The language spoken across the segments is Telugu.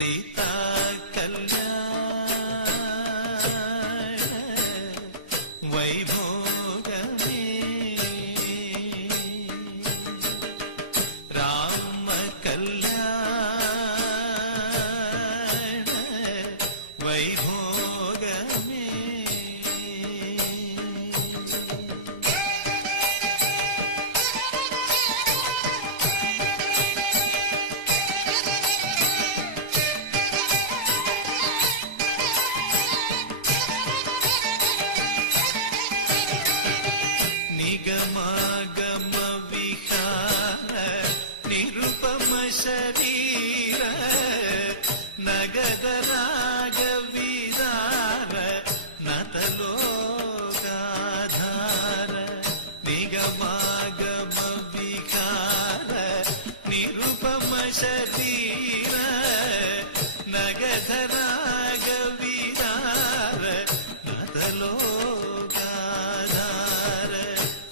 సీతా కళ్యాణ వైభోగమే రామ కళ్యాణ వైభోగమే నిగమాగమ విహార నిరుపమ శరీర నగద రాగ విదార నతలోగాధార నిగమాగమ విహార నిరుపమ శరీర నగద రాగ విదార నతలోగాధార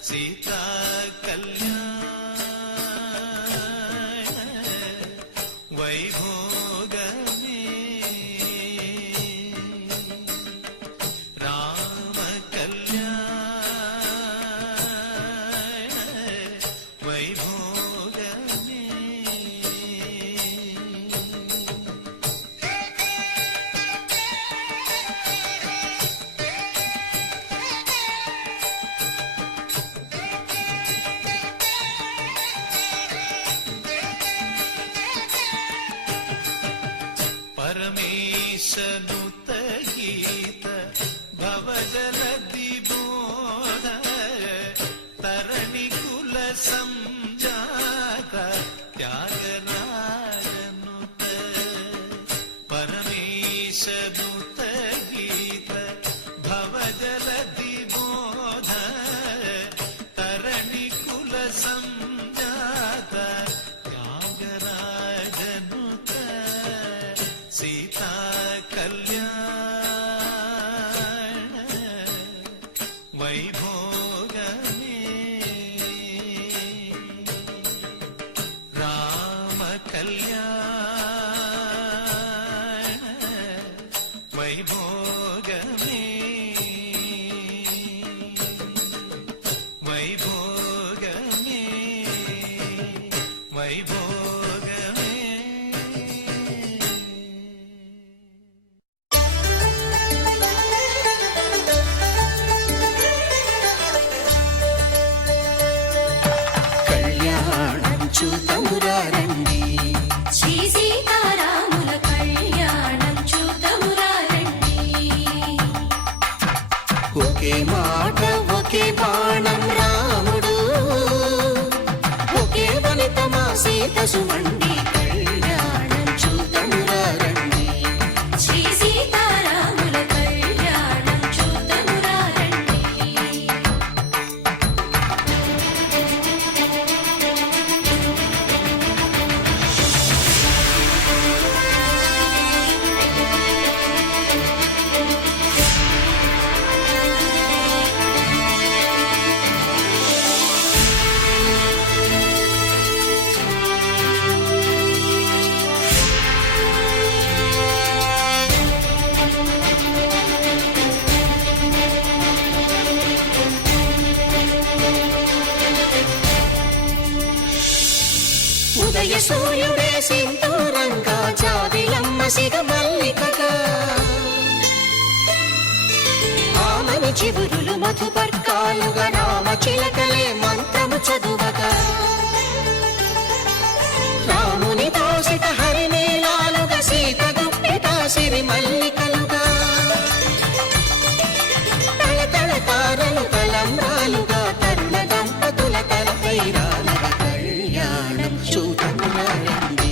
సీతా కళ్యాణ వైభోగమే రామ కళ్యాణ వైభోగమే పరమేశనుత గీత భవజలది బోధ తరణి కుల సంజాత త్యాగరాజనుత పరమేశనుత గీత భవజలది బోధ తరణి కుల సంజాత త్యాగరాజనుత సీతా కళ్యాణ వైభోగమే రామ కళ్యాణ వైభోగమే వైభోగమే వైభోగమే చూతమురారండి శ్రీ సీతారాముల కళ్యాణం చూతమురారండి ఒకే మాట ఒకే బాణం రాముడు ఒకే వనిత మా సీత సుమండి కళ్యాణం చూతమురారండి శ్రీ సీతారాముల కళ్యాణం చూతమురారండి ఉదయ సూర్యుడే సింధూరంగా జాబిలమ్మ సిగ మల్లికగా ఆమని చివురులు మధుపర్కాలుగా రామ చిలకలే మంత్రము చదువగా రాముని దోసిట హరినీలాలుగా సీత గుప్పిట సిరి మల్లికలుగా తళతళ తారలు తలంబ్రాలుగా తరుణ దంపతుల తలపై రాలగా కళ్యాణం చూతమురారండి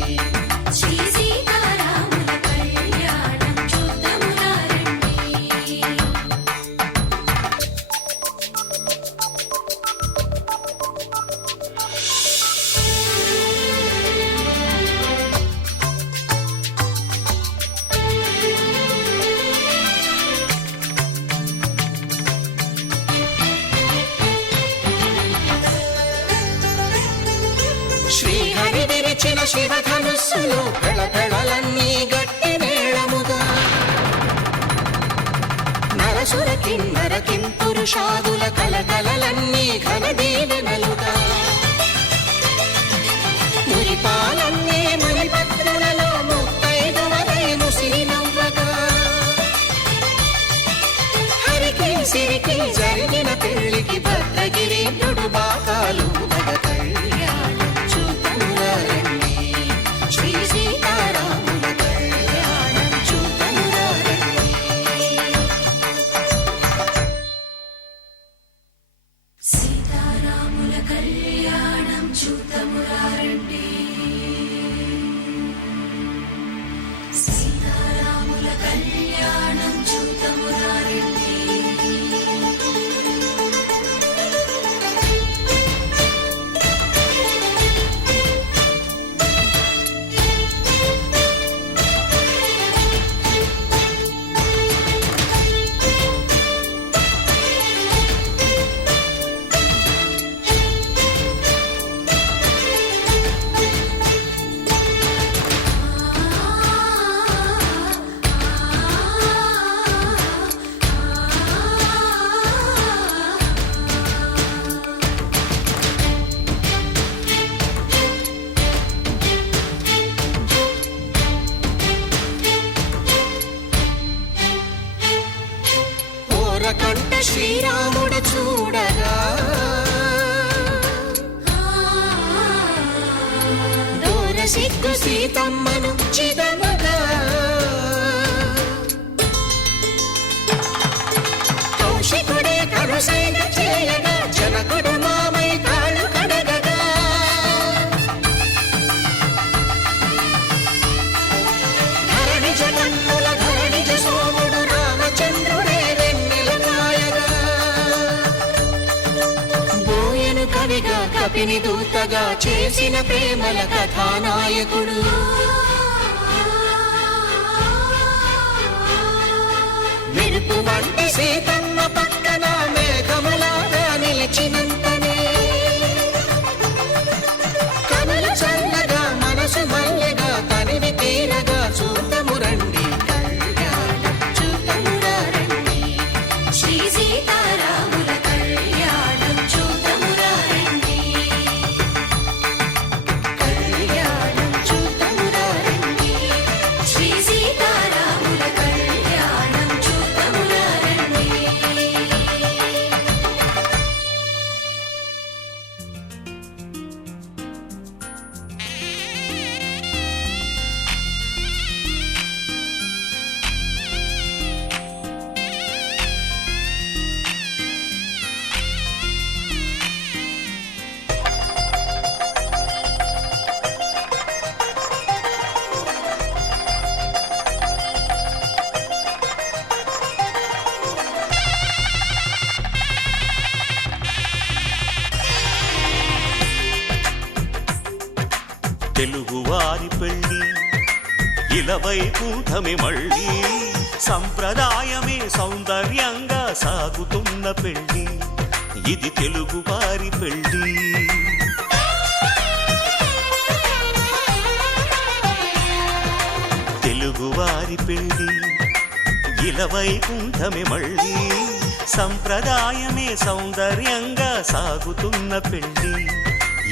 శ్రీ సీతారాముల కళ్యాణం చూతమురారండి శ్రీహరి విరిచిన శివధనుస్సులు పెళపెళలన్నీ గట్టి షాదుల కలకలలన్నీ ఘన దీవెనలుగా మురిపాలన్నీ మణిపత్రులలో ముత్తైదువలై ముసినవ్వగా హరికి సిరికి జరిగిన పెళ్లికి భద్రగిరీంద్రుడు బాకాలు మగ కళ్యాణం చూతమురా రండి శ్రీ సీతారాముల కళ్యాణం చూతమురా రండి. సీతారాముల కళ్యాణం చూతమురారండి సీతారాముల కళ్యాణం చూతమురారండి ఓరకంట శ్రీరాముడు చూడగా దూర సిగ్గు సీతమ్మను చిదమగా కౌశికుడే కరుసైన చేయగా జనకుడు మామై కాళ్ళు కడగగా ధరణి జగన్నుల ధరణిజ సోముడు రామచంద్రుడే వెన్నెల కాయగా బోయను కవిగా కపిని దూతగా చేసిన ప్రేమల కథానాయకుడు మెరుపు వంటి సీతమ్మ పక్కన మేఘములాగా నిలిచినంతనే కనులు చల్లగా మనసు మల్లెగా తనివి తీరగా చూతము రండి కళ్యాణం చూతమురా రండి శ్రీ సీతారాముల కళ్యాణం చూతమురారండి కళ్యాణం చూతమురా రండి శ్రీ సీతారాముల కళ్యాణం చూతమురారండి తెలుగువారి పెళ్ళి ఇలవైకుంఠమి మళ్ళీ సంప్రదాయమే సౌందర్యంగా సాగుతున్న పెళ్ళి ఇది తెలుగువారి పెళ్ళి తెలుగువారి పెళ్ళి ఇలవైకుంఠమి మళ్ళీ సంప్రదాయమే సౌందర్యంగా సాగుతున్న పెళ్ళి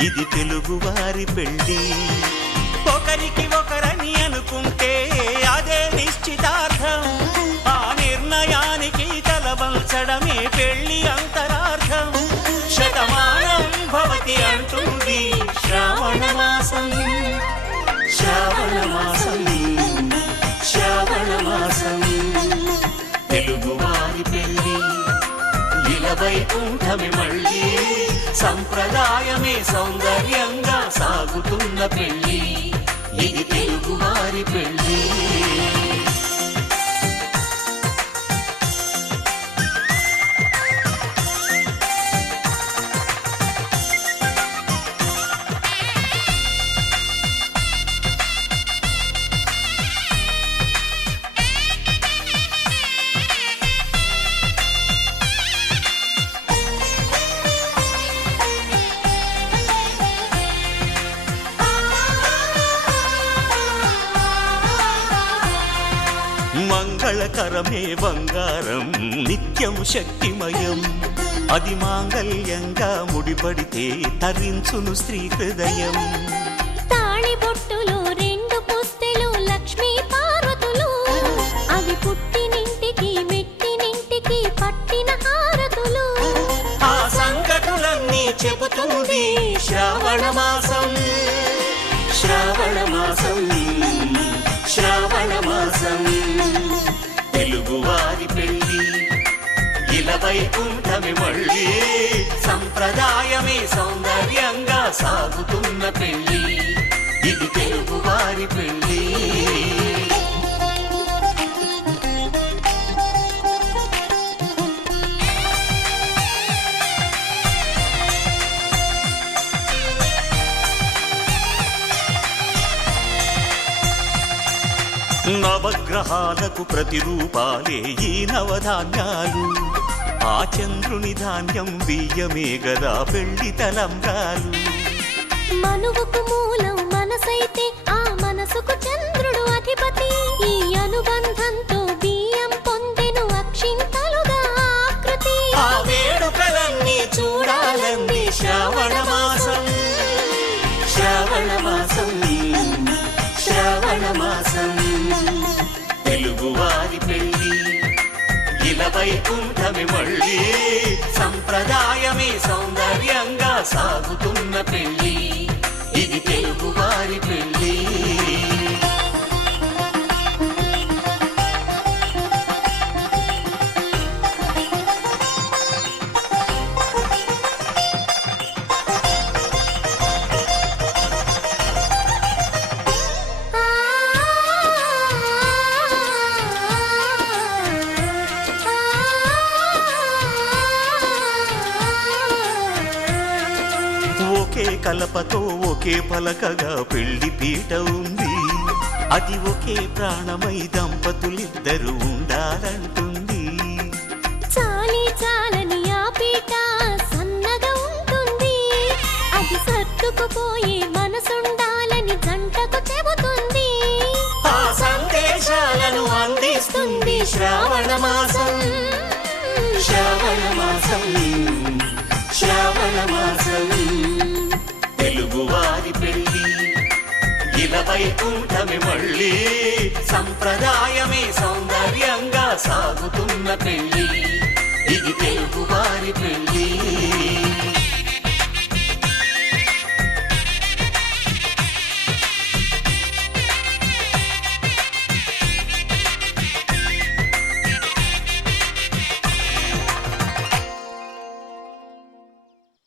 ఇది తెలుగువారి పెళ్ళి ఒకరికి ఒకరని అనుకుంటే అదే నిశ్చితార్థం ఆ నిర్ణయానికి తలవంచడమే పెళ్లి అంతరార్థం శతమానం భవతి అంటుంది శ్రావణ మాసం శ్రావణ మాసం శ్రావణ మాసం తెలుగువారి పెళ్ళి ఇలవైకుంఠమి మళ్ళీ సంప్రదాయమే సౌందర్యంగా సాగుతున్న పెళ్ళి ఇది తెలుగువారి పెళ్ళి మంగళకరమే బంగారం నిత్యం శక్తిమయం అది మాంగళ్యంగా ముడిపడితే తరించును స్త్రీ హృదయం తాళిబొట్టులో 2 పుస్తెలు లక్ష్మీ పార్వతులు అవి పుట్టినింటికి మెట్టినింటికి పట్టిన హారతులు ఆ సంకటులన్నీ చెబుతుంది శ్రావణ మాసం శ్రావణ మాసం శ్రావణ మాసం తెలుగువారి పెళ్ళి ఇలా వైకుంఠమి మళ్ళీ సంప్రదాయమే సౌందర్యంగా సాగుతున్న పెళ్ళి ఇది తెలుగువారి పెళ్ళి నవగ్రహాలకు ప్రతిరూపాలే ఈ నవధాన్యాలు ఆ చంద్రుని ధాన్యం బియ్యమే గదా పెళ్లి తలంబ్రాలు మనువుకు మూలం మనసైతే ఆ మనసుకు చంద్రుడు అధిపతి ఈ అనుబంధంతో బియ్యం పొందెను అక్షింతలుగా ఆకృతి ఆ వేడుకలన్నీ చూడాలంది శ్రావణ మాసం శ్రావణ మాసం శ్రావణ మాసం తెలుగువారి పెళ్ళి ఇలా వైకుంఠమి మళ్ళీ సంప్రదాయమే సౌందర్యంగా సాగుతున్న పెళ్ళి ఇది తెలుగువారి పెళ్ళి ఒకే కలపతో ఒకే పలకగా పెళ్లి పీట ఉంది అది ఒకే ప్రాణమై దంపతులిద్దరూ ఉండాలంటుంది చాలి చాలని ఆ పీట సన్నగా ఉంటుంది అది సర్దుకుపోయే మనసుండాలని జంటకు చెబుతుంది ఆ సందేశాలను అందిస్తుంది శ్రావణ మాసం శ్రావణ మాసం శ్రావణ మాసం తెలుగువారి పెళ్ళి ఇలా వైకుంఠమి మళ్ళీ సంప్రదాయమే సౌందర్యంగా సాగుతున్న పెళ్ళి